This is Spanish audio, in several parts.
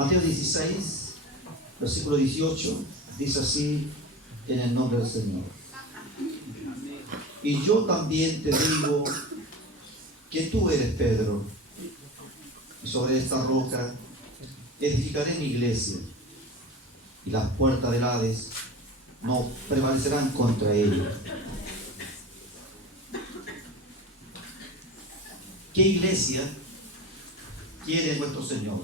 Mateo 16, versículo 18, dice así en el nombre del Señor. Y yo también te digo que tú eres Pedro, y sobre esta roca edificaré mi iglesia, y las puertas del Hades no prevalecerán contra ella. ¿Qué iglesia quiere nuestro Señor?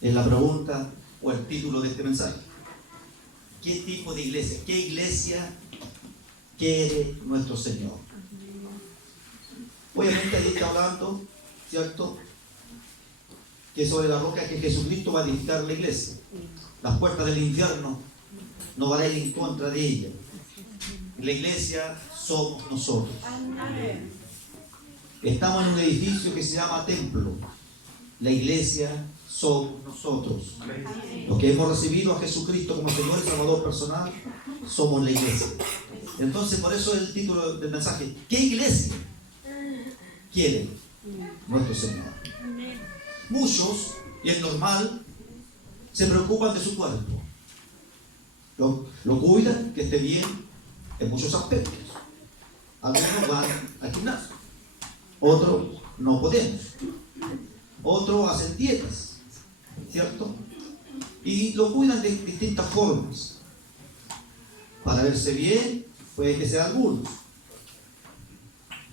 Es la pregunta o el título de este mensaje. ¿Qué tipo de iglesia? ¿Qué iglesia quiere nuestro Señor? Obviamente ahí está hablando, ¿cierto?, que sobre la roca que Jesucristo va a edificar la iglesia. Las puertas del infierno no van a ir en contra de ella. La iglesia somos nosotros. Estamos en un edificio que se llama templo. La iglesia somos nosotros. Los que hemos recibido a Jesucristo como Señor y Salvador personal, somos la iglesia. Entonces, por eso es el título del mensaje. ¿Qué iglesia quiere nuestro Señor? Muchos, y es normal, se preocupan de su cuerpo. Lo cuidan, que esté bien en muchos aspectos. Algunos van al gimnasio, otros no podemos, otros hacen dietas, ¿cierto? Y lo cuidan de distintas formas. Para verse bien, puede que sea algunos.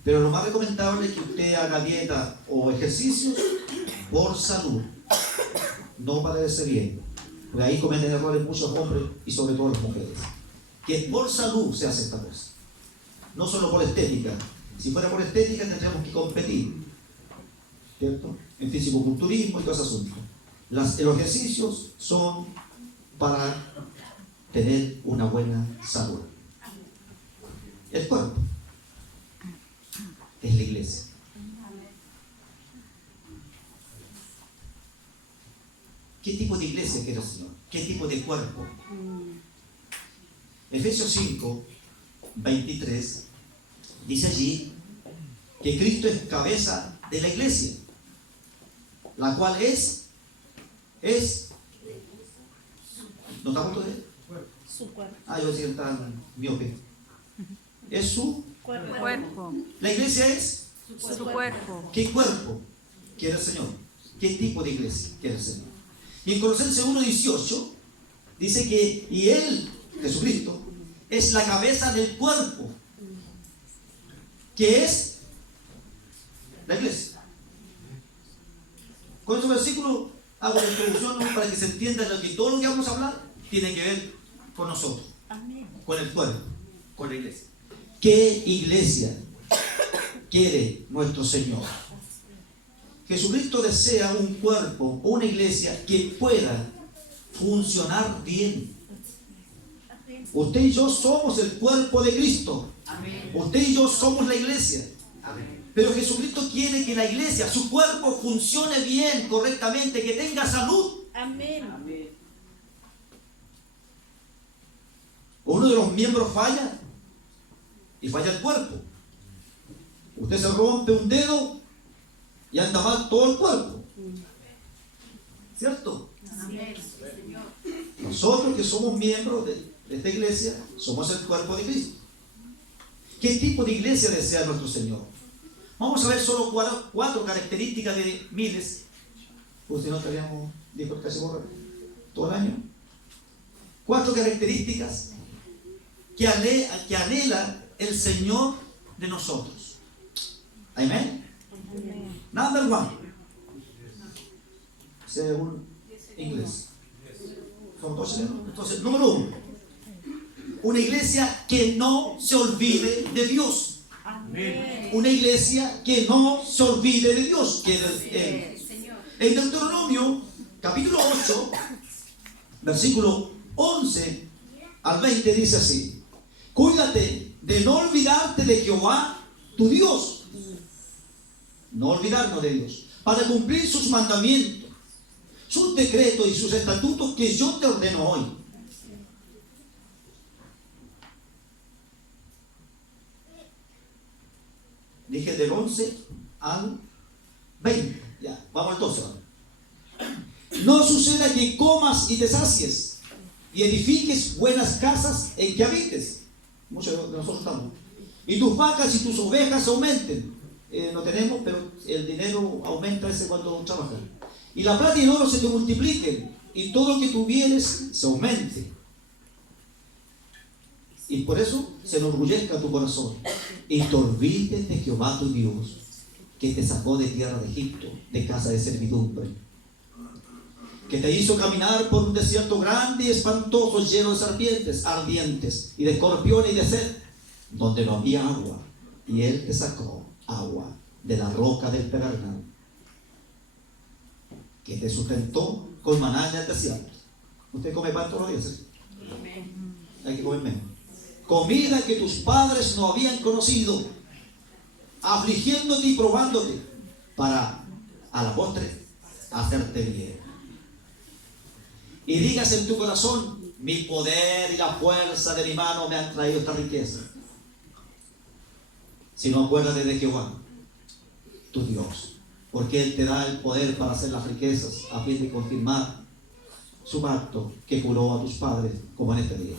Pero lo más recomendable es que usted haga dieta o ejercicios por salud, no para verse bien. Porque ahí cometen errores muchos hombres y sobre todo las mujeres. Que por salud se hace esta cosa, no solo por estética. Si fuera por estética tendríamos que competir, ¿cierto?, en fisicoculturismo y todo ese asunto. Los ejercicios son para tener una buena salud. El cuerpo es la iglesia. ¿Qué tipo de iglesia quiere el Señor? ¿Qué tipo de cuerpo? Efesios 5, 23 dice allí que Cristo es cabeza de la iglesia, la cual es ¿no está junto de él? Su cuerpo. Yo decía que está miope. Es su Cuerpo. La iglesia es Su cuerpo. ¿qué cuerpo quiere el Señor? ¿Qué tipo de iglesia quiere el Señor? Y en Colosenses 1:18 dice que y Él, Jesucristo, es la cabeza del cuerpo, que es la iglesia. Con ese versículo hago la introducción, ¿no?, para que se entienda que todo lo que vamos a hablar tiene que ver con nosotros, con el cuerpo, con la iglesia. ¿Qué iglesia quiere nuestro Señor? Jesucristo desea un cuerpo o una iglesia que pueda funcionar bien. Usted y yo somos el cuerpo de Cristo. Usted y yo somos la iglesia. Pero Jesucristo quiere que la iglesia, su cuerpo, funcione bien, correctamente, que tenga salud. Uno de los miembros falla y falla el cuerpo. Usted se rompe un dedo y anda mal todo el cuerpo, ¿cierto? Nosotros que somos miembros de esta iglesia somos el cuerpo de Cristo. ¿Qué tipo de iglesia desea nuestro Señor? Vamos a ver solo cuatro características de miles, pues si no estaríamos casi todo el año. 4 características que anhela el Señor de nosotros. Amén. Number 1. Según inglés. Son 12, ¿no? Entonces, número 1. Una iglesia que no se olvide de Dios. Una iglesia que no se olvide de Dios. En Deuteronomio, capítulo 8, versículo 11 al 20, dice así: cuídate de no olvidarte de Jehová, tu Dios. No olvidarnos de Dios, para cumplir sus mandamientos, sus decretos y sus estatutos que yo te ordeno hoy. Dije del 11 al 20. Ya, vamos al 12 ahora. No suceda que comas y te sacies y edifiques buenas casas en que habites. Muchos de nosotros estamos. Y tus vacas y tus ovejas aumenten. No tenemos, pero el dinero aumenta ese cuando trabajan. Y la plata y el oro se te multipliquen, y todo lo que tuvieres se aumente. Y por eso se enorgullezca tu corazón, y te olvides de Jehová tu Dios, que te sacó de tierra de Egipto, de casa de servidumbre, que te hizo caminar por un desierto grande y espantoso, lleno de serpientes ardientes, y de escorpiones y de sed, donde no había agua, y Él te sacó agua de la roca del pedernal, que te sustentó con maná en el desierto. Usted come pan todos los días, ¿sí? Hay que comer menos. Comida que tus padres no habían conocido, afligiéndote y probándote, para a la postre hacerte bien. Y digas en tu corazón: mi poder y la fuerza de mi mano me han traído esta riqueza. Si no, acuérdate de Jehová, tu Dios, porque Él te da el poder para hacer las riquezas, a fin de confirmar su pacto que juró a tus padres, como en este día.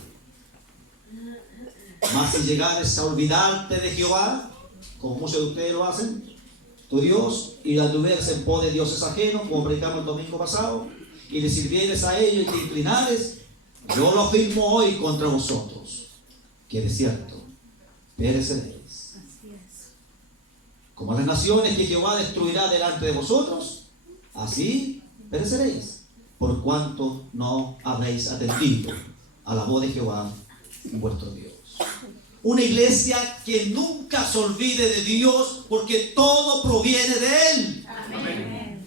Mas si llegares a olvidarte de Jehová, como muchos de ustedes lo hacen, tu Dios, y anduveres en pos de dioses ajenos, como predicamos el domingo pasado, y le sirvieres a ellos y te inclinares, yo lo afirmo hoy contra vosotros, que de cierto pereceréis. Como las naciones que Jehová destruirá delante de vosotros, así pereceréis, por cuanto no habréis atendido a la voz de Jehová, vuestro Dios. Una iglesia que nunca se olvide de Dios, porque todo proviene de Él. Amén.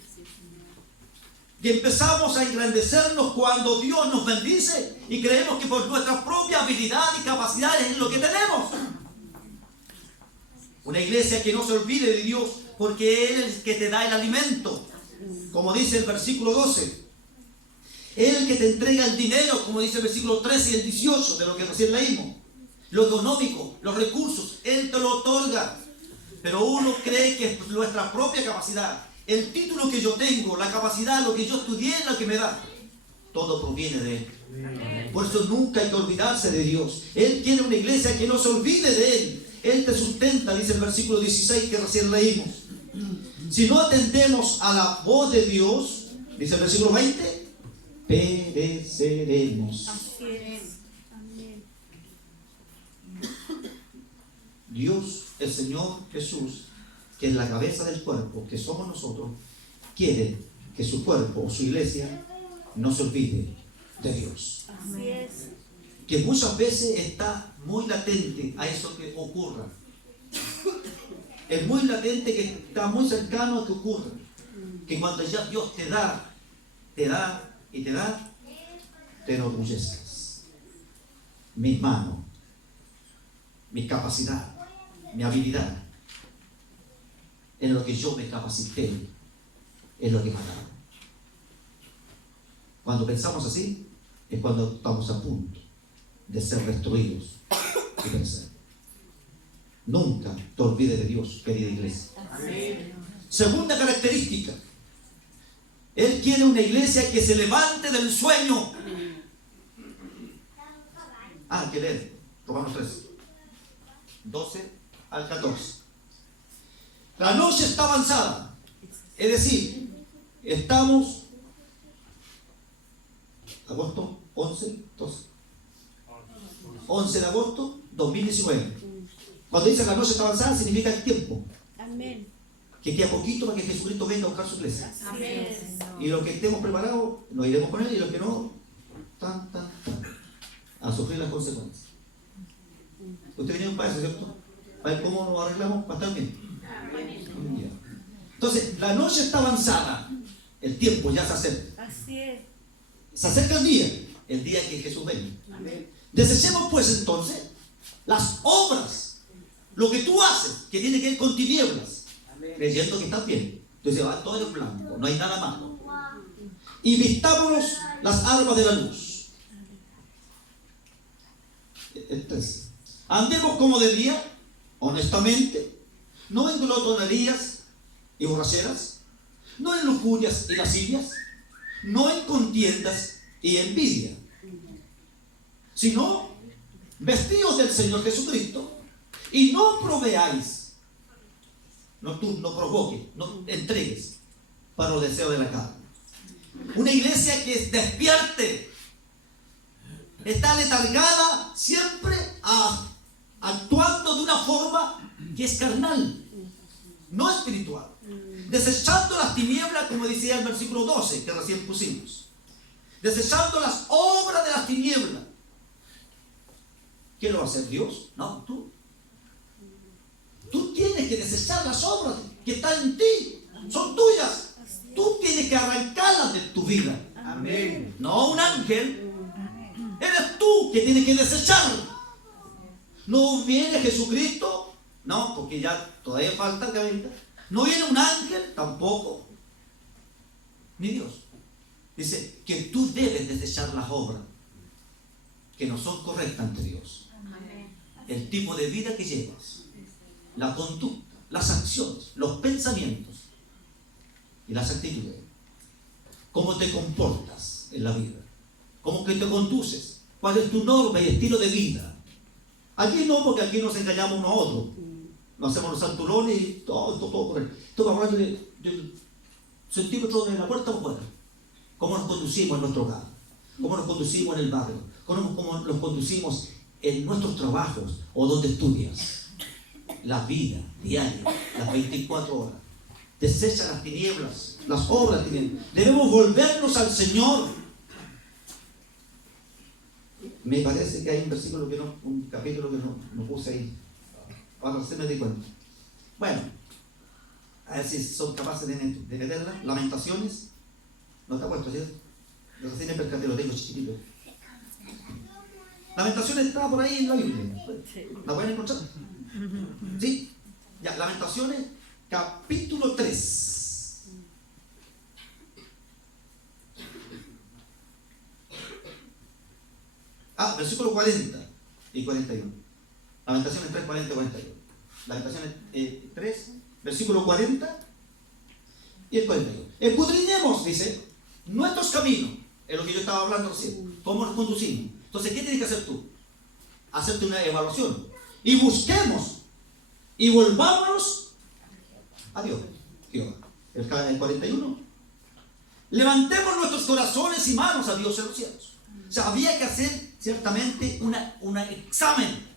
Y empezamos a engrandecernos cuando Dios nos bendice y creemos que por nuestra propia habilidad y capacidad es lo que tenemos. Una iglesia que no se olvide de Dios, porque Él es el que te da el alimento, como dice el versículo 12. Él es el que te entrega el dinero, como dice el versículo 13 y el 18 de lo que recién leímos. Lo económico, los recursos, Él te lo otorga. Pero uno cree que es nuestra propia capacidad, el título que yo tengo, la capacidad, lo que yo estudié, lo que me da. Todo proviene de Él. Por eso nunca hay que olvidarse de Dios. Él tiene una iglesia que no se olvide de Él. Él te sustenta, dice el versículo 16 que recién leímos. Si no atendemos a la voz de Dios, dice el versículo 20, pereceremos. Así es. Amén. Dios, el Señor Jesús, que es la cabeza del cuerpo, que somos nosotros, quiere que su cuerpo o su iglesia no se olvide de Dios. Así es. Que muchas veces está muy latente a eso que ocurra. Es muy latente, que está muy cercano a que ocurra. Que cuando ya Dios te da y te da, te enorgullezcas. Mis manos, mi capacidad, mi habilidad, en lo que yo me capacité, es lo que me ha dado. Cuando pensamos así, es cuando estamos a punto de ser destruidos y perecer. Nunca te olvides de Dios, querida iglesia. Amén. Segunda característica: Él quiere una iglesia que se levante del sueño. Hay que leer Romanos 3, 12 al 14. La noche está avanzada, es decir, estamos agosto 11 de agosto 2019. Cuando dice la noche está avanzada, significa el tiempo. Amén. Que queda poquito para que Jesucristo venga a buscar su iglesia. Amén. Y los que estemos preparados, nos iremos con Él, y los que no, a sufrir las consecuencias. Usted vinieron para eso, ¿cierto? Para ver cómo nos arreglamos para estar bien. Ya. Entonces, la noche está avanzada, el tiempo ya se acerca. Así es. Se acerca el día que Jesús venga. Amén. Desechemos pues entonces las obras, lo que tú haces, que tiene que ver con tinieblas, creyendo que estás bien. Entonces va todo en blanco, no hay nada malo. Y vistámonos las armas de la luz. El 13. Andemos como de día, honestamente, no en glotonerías y borracheras, no en lujurias y lascivias, no en contiendas y envidia, sino vestidos del Señor Jesucristo, y no proveáis, no provoques, no entregues para los deseos de la carne. Una iglesia que despierte, está letargada, siempre actuando de una forma que es carnal, no espiritual, desechando las tinieblas, como decía el versículo 12 que recién pusimos, desechando las obras de las tinieblas. ¿Quién lo va a hacer? ¿Dios? No, tú. Tú tienes que desechar las obras que están en ti, son tuyas. Tú tienes que arrancarlas de tu vida. Amén. No un ángel. Eres tú que tienes que desecharlas. No viene Jesucristo, no, porque ya todavía falta que venga. No viene un ángel, tampoco, ni Dios. Dice que tú debes desechar las obras que no son correctas ante Dios. El tipo de vida que llevas, la conducta, las acciones, los pensamientos y las actitudes. Cómo te comportas en la vida, cómo que te conduces, cuál es tu norma y estilo de vida. Aquí no, porque aquí nos engañamos uno a otro. Nos hacemos los santurones y todo correcto. Estoy hablando del centímetro de la puerta afuera. Cómo nos conducimos en nuestro hogar, cómo nos conducimos en el barrio, cómo nos conducimos en nuestros trabajos o donde estudias. La vida diaria, las 24 horas. Desecha las tinieblas, las obras tinieblas. Debemos volvernos al Señor. Me parece que hay un versículo un capítulo que no puse ahí. Ahora se me di cuenta. Bueno, a ver si son capaces de meterla. Lamentaciones. No está puesto, ¿cierto? Yo recién me percaté, lo tengo chiquitito. Lamentaciones está por ahí en la Biblia. ¿La pueden encontrar? ¿Sí? Ya, Lamentaciones, capítulo 3. Versículo 40 y 41. Lamentaciones 3, 40 y 41. Lamentaciones 3, versículo 40 y el 41. Escudriñemos, dice, nuestros caminos. Es lo que yo estaba hablando recién. ¿Cómo nos conducimos? Entonces, ¿qué tienes que hacer tú? Hacerte una evaluación. Y busquemos y volvámonos a Dios. El 41. Levantemos nuestros corazones y manos a Dios en los cielos. O sea, había que hacer ciertamente un examen.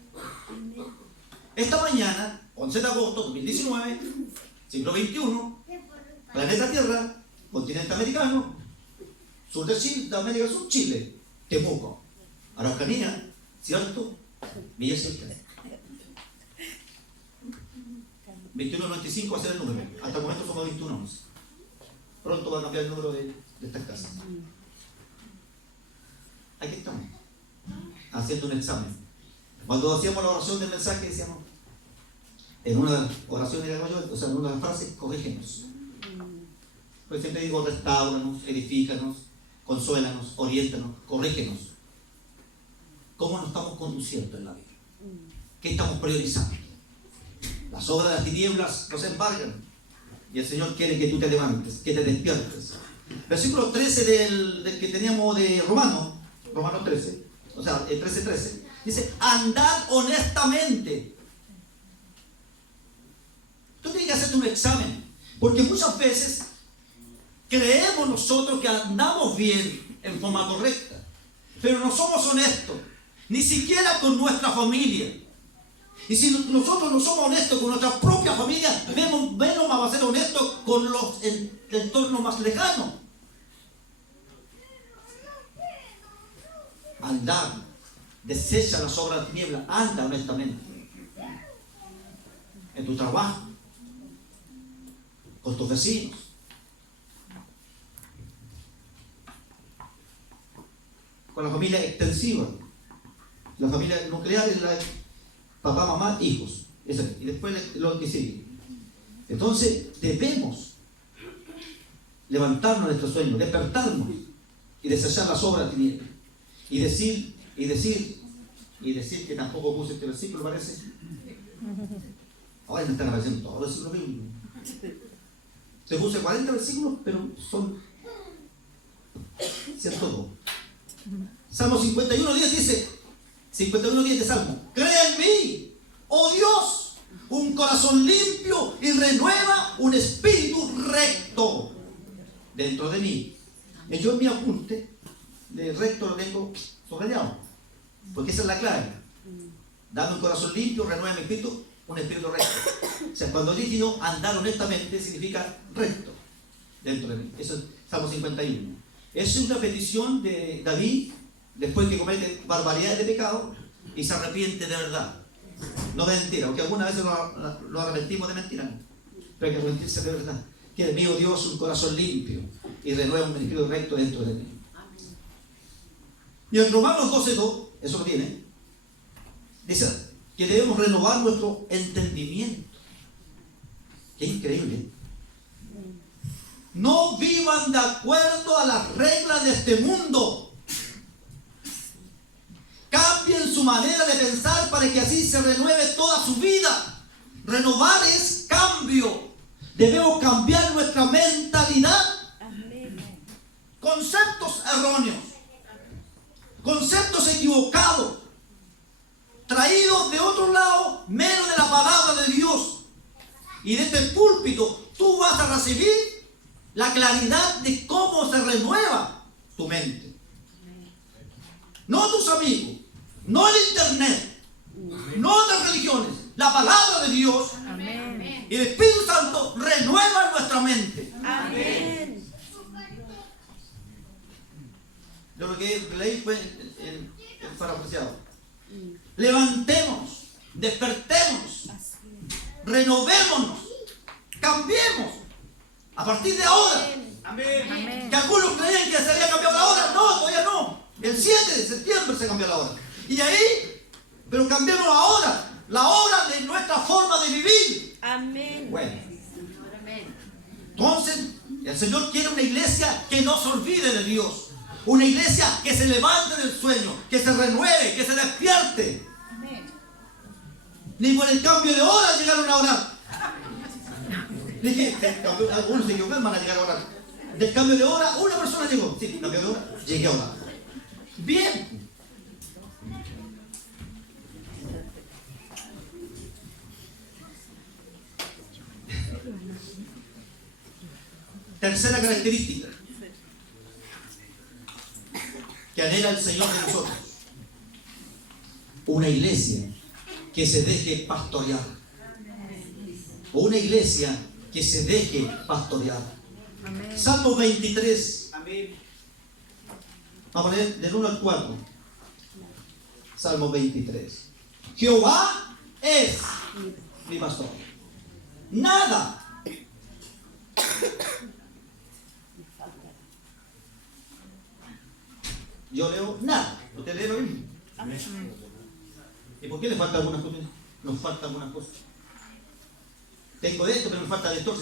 Esta mañana, 11 de agosto de 2019, siglo XXI, planeta Tierra, continente americano, sur de Chile, de América del Sur, Chile, Temuco, Araucanía, ¿cierto? Villa Cerca. 2195 va a ser el número. Hasta el momento somos 21. Pronto va a cambiar el número de estas casas. Aquí estamos, haciendo un examen. Cuando hacíamos la oración del mensaje, decíamos, en una de las oraciones de yo, o sea, en una de las frases, corrígenos. Pues siempre digo, restauranos, edifícanos, consuélanos, oriéntanos, corrígenos. ¿Cómo nos estamos conduciendo en la vida? ¿Qué estamos priorizando? Las obras de las tinieblas nos embargan y el Señor quiere que tú te levantes, que te despiertes. Versículo 13 del que teníamos de Romanos 13, o sea, el 13:13, dice, andad honestamente. Tú tienes que hacerte un examen, porque muchas veces creemos nosotros que andamos bien, en forma correcta, pero no somos honestos, ni siquiera con nuestra familia. Y si nosotros no somos honestos con nuestra propia familia, menos vamos a ser honestos con los entornos más lejanos. Andar, desecha las obras de tinieblas, anda honestamente. En tu trabajo, con tus vecinos. Con la familia extensiva. La familia nuclear es la papá, mamá, hijos. Y después lo que sigue. Entonces debemos levantarnos de nuestro sueño, despertarnos y desechar las obras de tinieblas. Y decir que tampoco puse este versículo, parece. Ahora me están apareciendo todos los versículos bíblicos. Te puse 40 versículos, pero son 102. Salmo 51:10 dice, 51:10 de Salmo, crea en mí, oh Dios, un corazón limpio y renueva un espíritu recto dentro de mí. Y yo en mi apunte de recto lo tengo subrayado, porque esa es la clave. Dame un corazón limpio, renueva mi espíritu, un espíritu recto. O sea, cuando dije yo andar honestamente, significa recto dentro de mí. Eso es Salmo 51. Esa es una petición de David después que comete barbaridades de pecado y se arrepiente de verdad, no de mentira, porque algunas veces lo arrepentimos de mentira, pero hay que arrepentirse de verdad. Que mío Dios un corazón limpio y renueva un espíritu recto dentro de mí. Y en Romanos 12:2, eso lo tiene, dice que debemos renovar nuestro entendimiento. Qué increíble. No vivan de acuerdo a las reglas de este mundo. Cambien su manera de pensar para que así se renueve toda su vida. Renovar es cambio. Debemos cambiar nuestra mentalidad. Conceptos erróneos, conceptos equivocados, traídos de otro lado, menos de la palabra de Dios. Y de este púlpito tú vas a recibir la claridad de cómo se renueva tu mente. No tus amigos, no el internet, no otras religiones, la palabra de Dios. Amén. Y el Espíritu Santo renueva nuestra mente. Amén. Yo lo que leí fue el parafraseado. Levantemos, despertemos, renovémonos, cambiemos a partir de ahora. Amén. Que algunos creían que se había cambiado la hora. No, todavía no. El 7 de septiembre se cambió la hora. Y ahí, pero cambiamos ahora, la hora de nuestra forma de vivir. Amén. Bueno. Entonces, el Señor quiere una iglesia que no se olvide de Dios. Una iglesia que se levante del sueño, que se renueve, que se despierte. Amén. Ni por el cambio de hora llegaron a orar. Algunos se equivocaron, van a llegar a orar. Del cambio de hora, una persona llegó. Sí, cambio de hora, llegué a orar. Bien. Tercera característica que anhela el Señor de nosotros: una iglesia que se deje pastorear. Una iglesia que se deje pastorear. Amén. Salmo 23. Amén. Vamos a leer del 1 al 4. Salmo 23. Jehová es mi pastor. Nada. Yo leo nada. ¿Usted lee lo mismo? Amén. ¿Y por qué le falta algunas cosas? Nos falta algunas cosas. Tengo de esto, pero me falta de esto.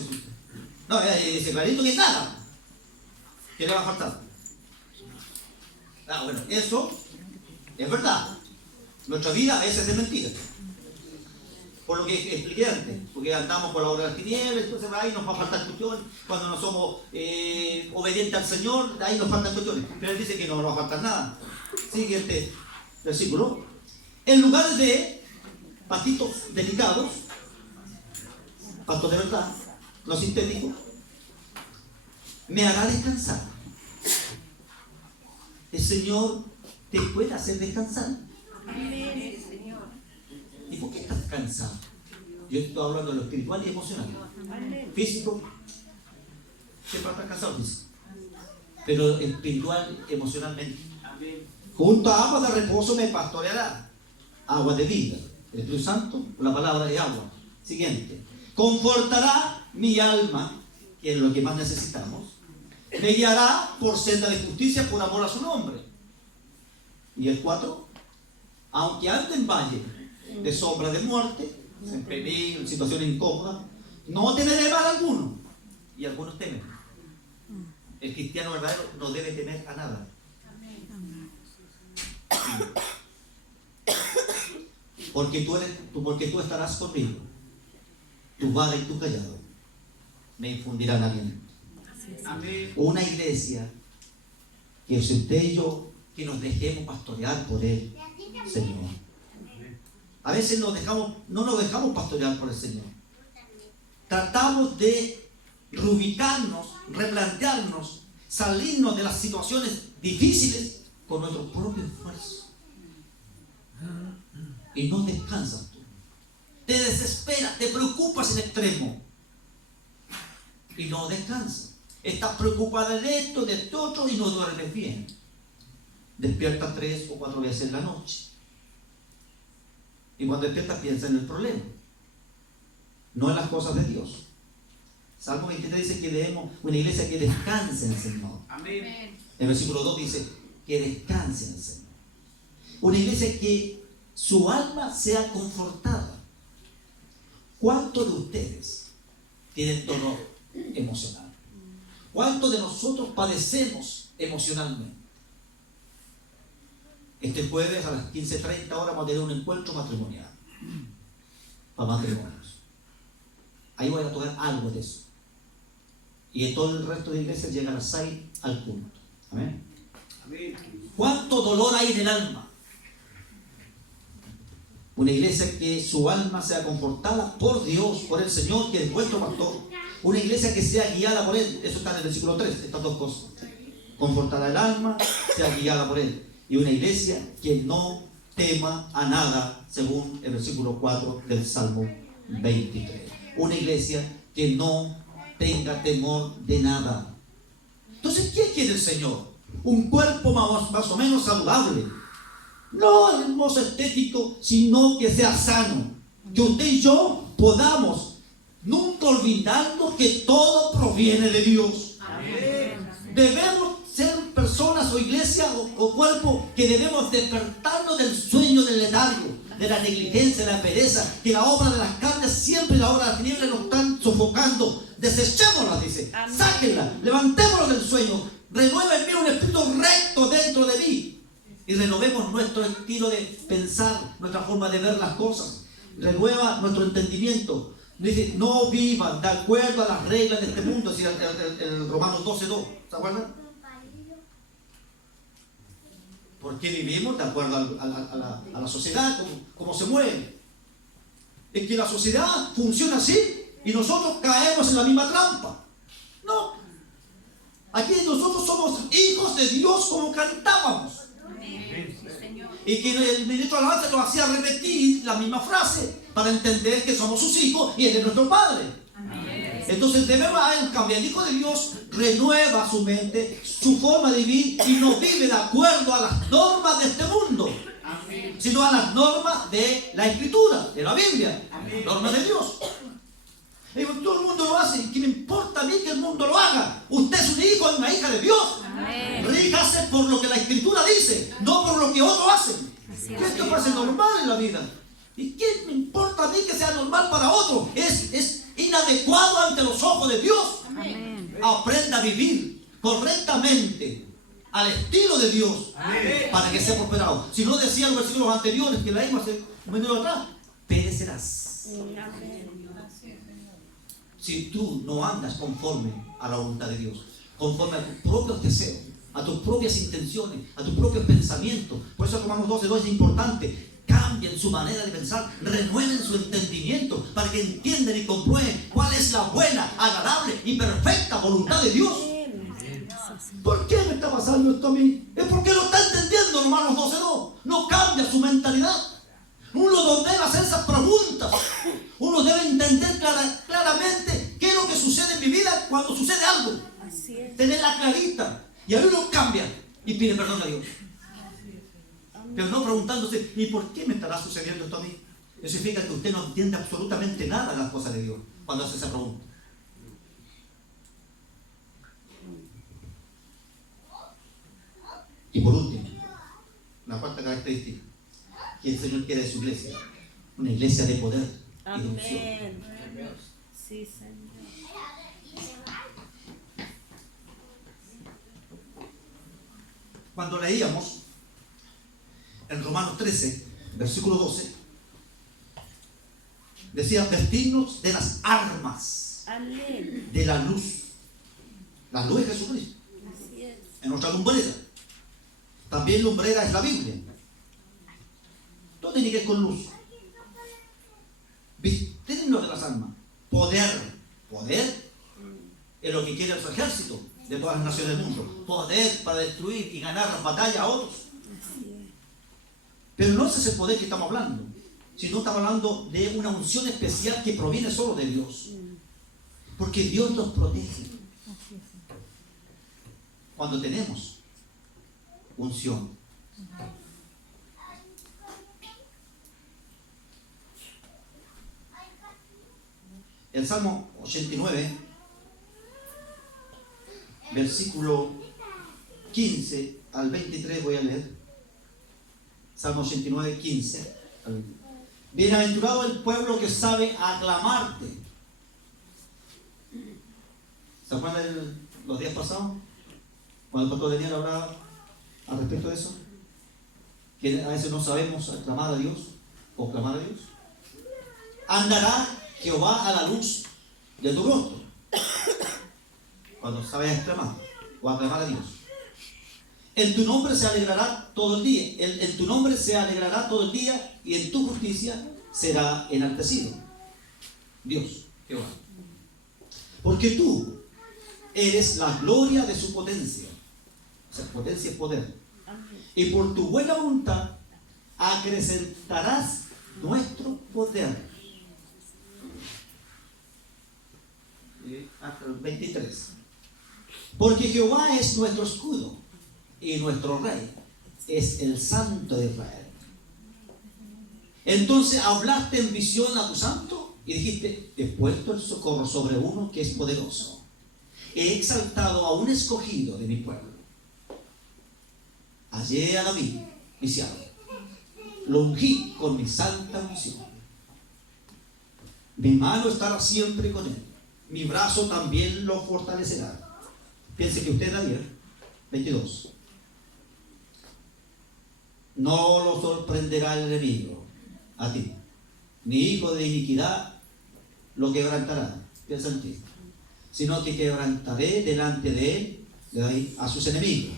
No, dice clarito que nada. ¿Qué le va a faltar? Bueno, eso es verdad. Nuestra vida a veces es mentira. Por lo que expliqué antes, porque andamos por la hora de las tinieblas, entonces ahí nos va a faltar cuestiones. Cuando no somos obedientes al Señor, ahí nos faltan cuestiones. Pero Él dice que no nos va a faltar nada. Siguiente versículo. En lugar de pastitos delicados, pastos de verdad, no sintéticos, me hará descansar. El Señor te puede hacer descansar. Amén. ¿Y por qué estás cansado? Yo estoy hablando de lo espiritual y emocional. Físico, siempre estás cansado, pero espiritual, emocionalmente. Junto a agua de reposo me pastoreará. Agua de vida. El Espíritu Santo, la palabra de agua. Siguiente. Confortará mi alma, que es lo que más necesitamos. Me guiará por senda de justicia por amor a su nombre. Y el 4. Aunque ande en valle de sombra de muerte, en peligro, en situación incómoda, no temeré mal alguno. Y algunos temen. El cristiano verdadero no debe temer a nada. Porque tú estarás conmigo. Tu vara y tu callado me infundirán aliento. Una iglesia que si usted y yo, que nos dejemos pastorear por Él, Señor. A veces no nos dejamos pastorear por el Señor. Tratamos de reubicarnos, replantearnos, salirnos de las situaciones difíciles con nuestro propio esfuerzo. Y no descansas tú. Te desesperas, te preocupas en extremo. Y no descansas. Estás preocupada de esto, de esto otro y no duermes bien. Despiertas 3 o 4 veces en la noche. Y cuando despiertas piensa en el problema, no en las cosas de Dios. Salmo 23 dice que debemos una iglesia que descanse en el Señor. Amén. El versículo 2 dice que descanse en el Señor. Una iglesia que su alma sea confortada. ¿Cuántos de ustedes tienen dolor emocional? ¿Cuántos de nosotros padecemos emocionalmente? Este jueves a las 15:30 vamos a tener un encuentro matrimonial para matrimonios. Ahí voy a tocar algo de eso. Y en todo el resto de iglesias llega a las 6 al culto. Amén. ¿Cuánto dolor hay en el alma? Una iglesia que su alma sea confortada por Dios, por el Señor, que es vuestro pastor. Una iglesia que sea guiada por Él. Eso está en el versículo 3, estas dos cosas. Confortada el alma, sea guiada por Él. Y una iglesia que no tema a nada, según el versículo 4 del Salmo 23. Una iglesia que no tenga temor de nada. Entonces, ¿qué quiere el Señor? Un cuerpo más o menos saludable. No hermoso estético, sino que sea sano. Que usted y yo podamos nunca olvidarnos que todo proviene de Dios. Amén. Debemos ser personas o iglesia o cuerpo que debemos despertarnos del sueño, del letargo, de la negligencia, de la pereza, que la obra de las carnes, siempre la obra de las tinieblas nos están sofocando. Desechémosla, dice. Amén. Sáquenla, levantémonos del sueño. Renueva en mí un espíritu recto dentro de mí. Y renovemos nuestro estilo de pensar, nuestra forma de ver las cosas. Renueva nuestro entendimiento. Dice, no vivan de acuerdo a las reglas de este mundo, decía el Romanos 12:2. ¿Se acuerdan? Porque vivimos de acuerdo a la sociedad, como se mueve. Es que la sociedad funciona así y nosotros caemos en la misma trampa. No. Aquí nosotros somos hijos de Dios como cantábamos. Y que el ministro de alabanza nos hacía repetir la misma frase para entender que somos sus hijos y Él es nuestro Padre. Amén. Entonces debemos cambiar. El Hijo de Dios renueva su mente, su forma de vivir y no vive de acuerdo a las normas de este mundo. Amén. Sino a las normas de la Escritura, de la Biblia. Amén. Normas de Dios. Y todo el mundo lo hace. ¿Qué me importa a mí que el mundo lo haga? Usted es un hijo y una hija de Dios. Amén. Ríjase por lo que la Escritura dice, no por lo que otros hacen. Que esto parece normal en la vida. ¿Y qué me importa a mí que sea normal para otro? Es inadecuado ante los ojos de Dios. Amén. Aprenda a vivir correctamente al estilo de Dios. Amén. Para que sea prosperado. Si no decía los versículos anteriores que leímos hace un minuto atrás, perecerás. Amén. Si tú no andas conforme a la voluntad de Dios, conforme a tus propios deseos, a tus propias intenciones, a tus propios pensamientos. Por eso Romanos 12:2 es importante. Cambien su manera de pensar, renueven su entendimiento para que entiendan y comprueben cuál es la buena, agradable y perfecta voluntad de Dios. ¿Por qué me está pasando esto a mí? Es porque lo está entendiendo, Romanos 12:2. No cambia su mentalidad. Uno debe hacer esas preguntas. Uno debe entender claramente qué es lo que sucede en mi vida cuando sucede algo. Tenerla clarita. Y ahí uno cambia y pide perdón a Dios. Pero no preguntándose, ¿y por qué me estará sucediendo esto a mí? Eso significa que usted no entiende absolutamente nada de las cosas de Dios cuando hace esa pregunta. Y por último, la cuarta característica que el Señor quiere de su iglesia: una iglesia de poder y de unción. Sí, Señor. Cuando leíamos en Romanos 13, versículo 12, decía: vestirnos de las armas. Amén. De la luz. La luz es Jesucristo. Así es. En nuestra lumbrera. También lumbrera es la Biblia. Todo tiene que ver con luz. Vestirnos de las armas. Poder. Poder es lo que quiere su ejército de todas las naciones del mundo. Poder para destruir y ganar las batallas a otros. Pero no es ese poder que estamos hablando, sino estamos hablando de una unción especial que proviene solo de Dios. Porque Dios nos protege. Cuando tenemos unción. El Salmo 89, versículo 15 al 23 voy a leer. Salmo 89, 15. Bienaventurado el pueblo que sabe aclamarte. ¿Se acuerdan de los días pasados? Cuando el pastor Daniel hablaba al respecto de eso. Que a veces no sabemos aclamar a Dios o clamar a Dios. Andará Jehová a la luz de tu rostro. Cuando sabes exclamar o aclamar a Dios. En tu nombre se alegrará todo el día. En tu nombre se alegrará todo el día y en tu justicia será enaltecido. Dios, Jehová. Porque tú eres la gloria de su potencia. O sea, potencia es poder. Y por tu buena voluntad acrecentarás nuestro poder. Hasta el 23. Porque Jehová es nuestro escudo y nuestro rey es el Santo de Israel. Entonces hablaste en visión a tu santo y dijiste: he puesto el socorro sobre uno que es poderoso. He exaltado a un escogido de mi pueblo. Hallé a David, mi siervo. Lo ungí con mi santa unción. Mi mano estará siempre con él. Mi brazo también lo fortalecerá. Piense que usted, Daniel, 22. No lo sorprenderá el enemigo a ti, ni hijo de iniquidad lo quebrantará. Piensa en ti. Sino que quebrantaré delante de él a sus enemigos,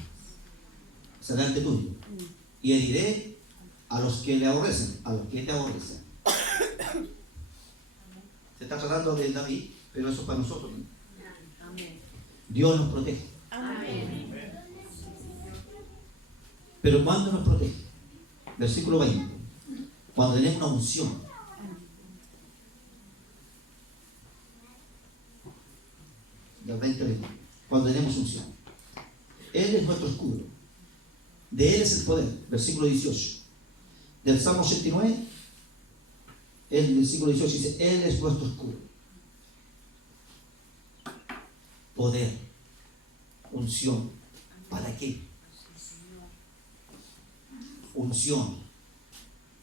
delante tuyo, y heriré a los que le aborrecen, a los que te aborrecen. Se está tratando de David, pero eso es para nosotros. Dios nos protege. Amén. Pero ¿cuándo nos protege? Versículo 20. Cuando tenemos una unción. Del 20. Cuando tenemos unción. Él es nuestro escudo. De Él es el poder. Versículo 18. Del Salmo 89. El versículo 18 dice: Él es nuestro escudo. Poder. Unción. ¿Para qué? Unción.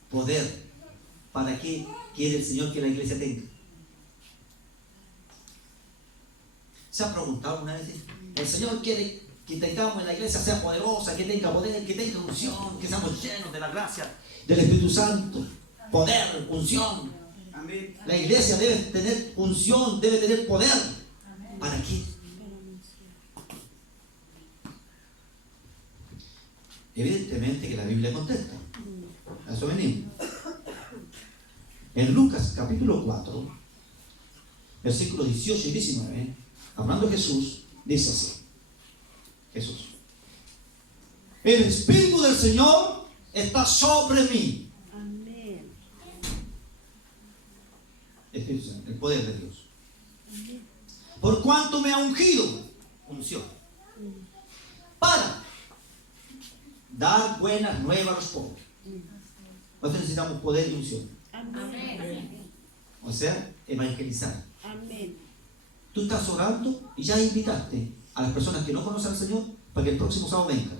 Poder. ¿Para qué quiere el Señor que la iglesia tenga? ¿Se ha preguntado una vez? El Señor quiere que tengamos en la iglesia sea poderosa, que tenga poder, que tenga unción, que seamos llenos de la gracia del Espíritu Santo. Poder, unción. Amén. La iglesia debe tener unción, debe tener poder. ¿Para qué? Evidentemente que la Biblia contesta. A eso venimos. En Lucas capítulo 4, versículos 18 y 19, hablando de Jesús, dice así: Jesús: el Espíritu del Señor está sobre mí. Amén. El poder de Dios. Por cuanto me ha ungido, unción, para dar buenas nuevas a los pobres. Nosotros necesitamos poder y unción. Amén. O sea, evangelizar. Amén. Tú estás orando y ya invitaste a las personas que no conocen al Señor para que el próximo sábado vengan.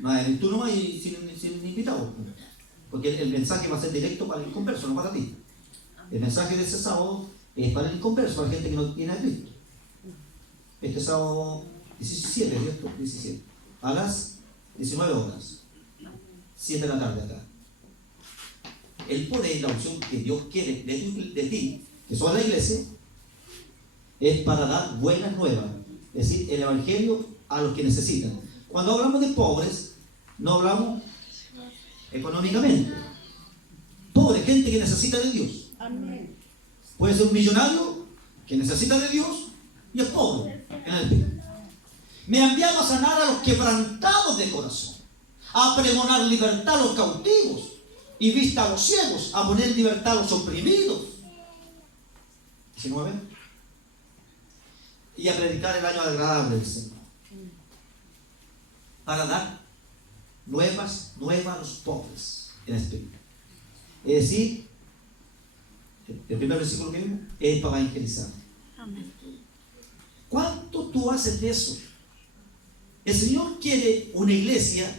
No, tú no vas sin invitado, porque el mensaje va a ser directo para el inconverso, no para ti. El mensaje de ese sábado es para el inconverso, para la gente que no tiene a Cristo. Este sábado 17, ¿cierto? 17. A las 19 horas. 7 de la tarde acá. El poder y la unción que Dios quiere de ti, que son la iglesia, es para dar buenas nuevas. Es decir, el evangelio a los que necesitan. Cuando hablamos de pobres, no hablamos económicamente. Pobre, gente que necesita de Dios. Amén. Puede ser un millonario que necesita de Dios y es pobre en el espíritu. Me ha enviado a sanar a los quebrantados de corazón, a pregonar libertad a los cautivos y vista a los ciegos, a poner en libertad a los oprimidos. 19. Y a predicar el año agradable del Señor. Para dar nuevas a los pobres en espíritu. Es decir, el primer versículo que vimos es para evangelizar. Amén. ¿Cuánto tú haces de eso? El Señor quiere una iglesia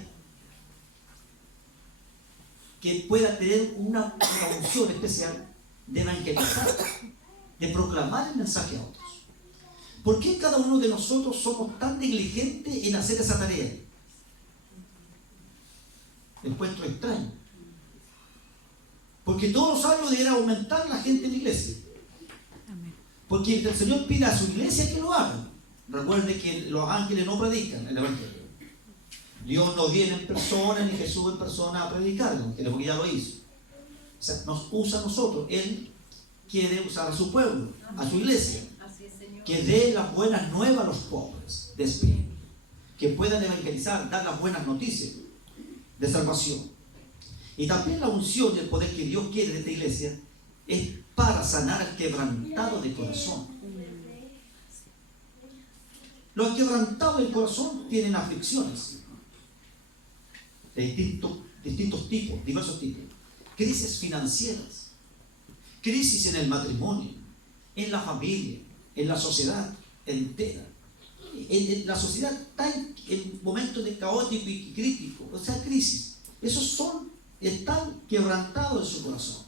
que pueda tener una unción especial de evangelizar, de proclamar el mensaje a otros. ¿Por qué cada uno de nosotros somos tan negligentes en hacer esa tarea? Encuentro extraño. Porque todos los años debería aumentar la gente en la iglesia. Porque el Señor pide a su iglesia que lo haga. Recuerde que los ángeles no predican el evangelio. Dios no viene en persona ni Jesús en persona a predicarlo, porque ya lo hizo. O sea, nos usa a nosotros. Él quiere usar a su pueblo, a su iglesia, que dé las buenas nuevas a los pobres de espíritu, que puedan evangelizar, dar las buenas noticias de salvación. Y también la unción y el poder que Dios quiere de esta iglesia es para sanar al quebrantado de corazón. Los quebrantados del corazón tienen aflicciones de distintos tipos, diversos tipos. Crisis financieras, crisis en el matrimonio, en la familia, en la sociedad entera. La sociedad está en momentos de caótico y crítico, o sea, crisis. Están quebrantados en su corazón.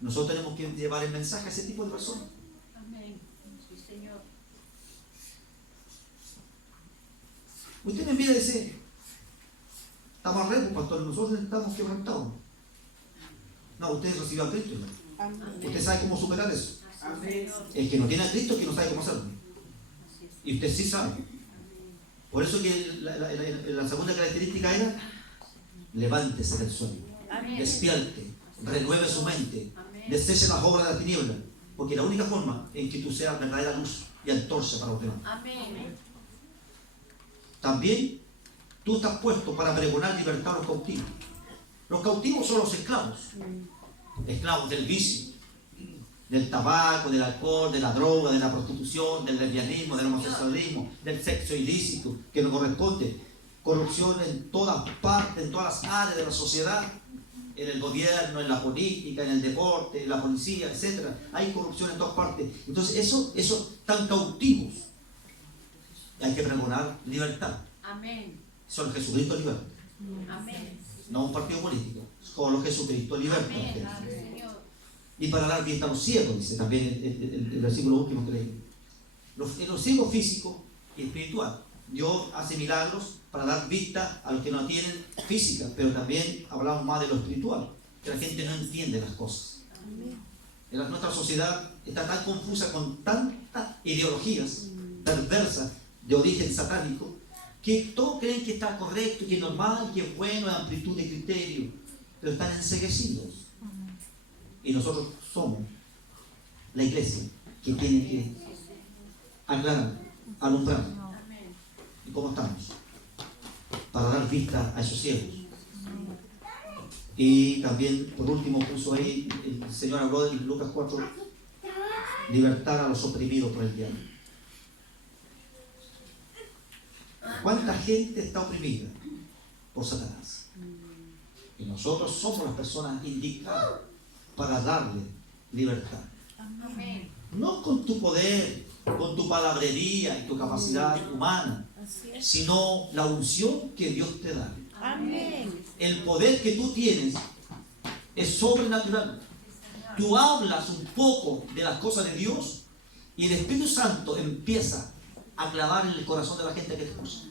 Nosotros tenemos que llevar el mensaje a ese tipo de personas. Amén. Sí, Señor. Usted me mira y dice, estamos recos, pastor, nosotros estamos quebrantados. No, usted recibió a Cristo, hermano. Amén. Usted sabe cómo superar eso. Amén. El que no tiene a Cristo es que no sabe cómo hacerlo. Y usted sí sabe. Por eso que la segunda característica era, levántese del sueño, Amén. despierte, renueve su mente, deseche las obras de la tiniebla, porque la única forma en que tú seas verdadera luz y antorcha para los demás. Amén. También tú estás puesto para pregonar libertad a los cautivos. Los cautivos son los esclavos, esclavos del vicio, del tabaco, del alcohol, de la droga, de la prostitución, del lesbianismo, del homosexualismo, del sexo ilícito que no corresponde. Corrupción en todas partes, en todas las áreas de la sociedad, en el gobierno, en la política, en el deporte, en la policía, etc. Hay corrupción en todas partes. Entonces, eso están cautivos. Hay que pregonar libertad. Amén. Solo Jesucristo liberta. Amén. No un partido político. Solo Jesucristo liberta. Amén. Señor. Y para dar vista a los ciegos, dice también el versículo último que leí. Los ciegos físicos y espiritual. Dios hace milagros para dar vista a los que no tienen física, pero también hablamos más de lo espiritual, que la gente no entiende las cosas. Nuestra sociedad está tan confusa con tantas ideologías perversas de origen satánico, que todos creen que está correcto, que es normal, que es bueno, de amplitud de criterio, pero están enceguecidos. Y nosotros somos la iglesia que tiene que aclarar, alumbrar. ¿Y cómo estamos? Para dar vista a esos ciegos. Y también, por último, puso ahí, el Señor habló de Lucas 4, libertar a los oprimidos por el diablo. ¿Cuánta gente está oprimida por Satanás? Y nosotros somos las personas indicadas para darle libertad. Amén. No con tu poder, con tu palabrería y tu capacidad humana, sino la unción que Dios te da. Amén. El poder que tú tienes es sobrenatural. Tú hablas un poco de las cosas de Dios y el Espíritu Santo empieza a clavar en el corazón de la gente que te escucha.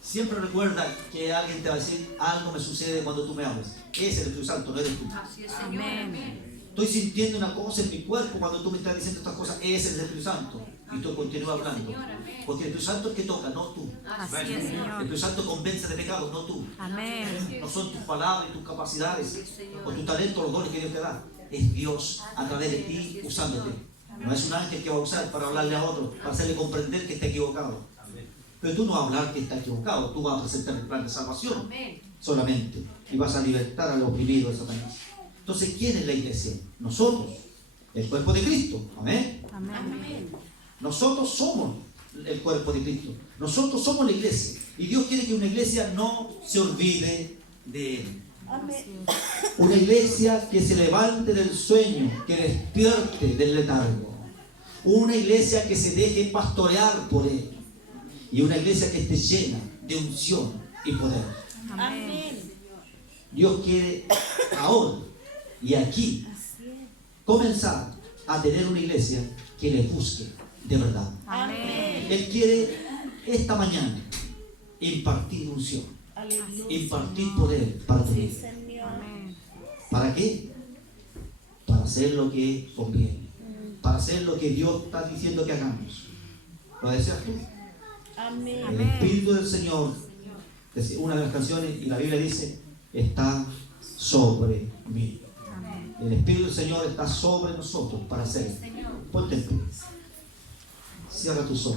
Siempre recuerda que alguien te va a decir, algo me sucede cuando tú me hablas. Ese es el Espíritu Santo, no eres tú. Así es, Señor. Amén. Estoy sintiendo una cosa en mi cuerpo cuando tú me estás diciendo estas cosas. Ese es el Espíritu Santo. Y tú continúas hablando. Señor, amén. Porque el Espíritu Santo es el que toca, no tú. Así Así es, es, El Señor. Espíritu Santo convence de pecado, no tú. Amén. No son tus palabras y tus capacidades Señor. o tu talento, los dones que Dios te da. Es Dios a través de ti usándote. No es un ángel que va a usar para hablarle a otro, para hacerle comprender que está equivocado. Pero tú no vas a hablar que está equivocado, tú vas a presentar el plan de salvación Amén. solamente y vas a libertar al oprimido de Satanás. Entonces, ¿quién es la iglesia? Nosotros, el cuerpo de Cristo. Amén. Amén. Amén. Nosotros somos el cuerpo de Cristo. Nosotros somos la iglesia. Y Dios quiere que una iglesia no se olvide de Él. Una iglesia que se levante del sueño, que despierte del letargo. Una iglesia que se deje pastorear por Él. Y una iglesia que esté llena de unción y poder. Amén. Dios quiere ahora y aquí comenzar a tener una iglesia que le busque de verdad. Amén. Él quiere esta mañana impartir unción, impartir poder para tu vida. Amén. ¿Para qué? Para hacer lo que conviene, para hacer lo que Dios está diciendo que hagamos. ¿Lo deseas tú? El Espíritu del Señor, una de las canciones, y la Biblia dice, está sobre mí. Amén. El Espíritu del Señor está sobre nosotros para hacerlo. Ponte en pie. Cierra tus ojos.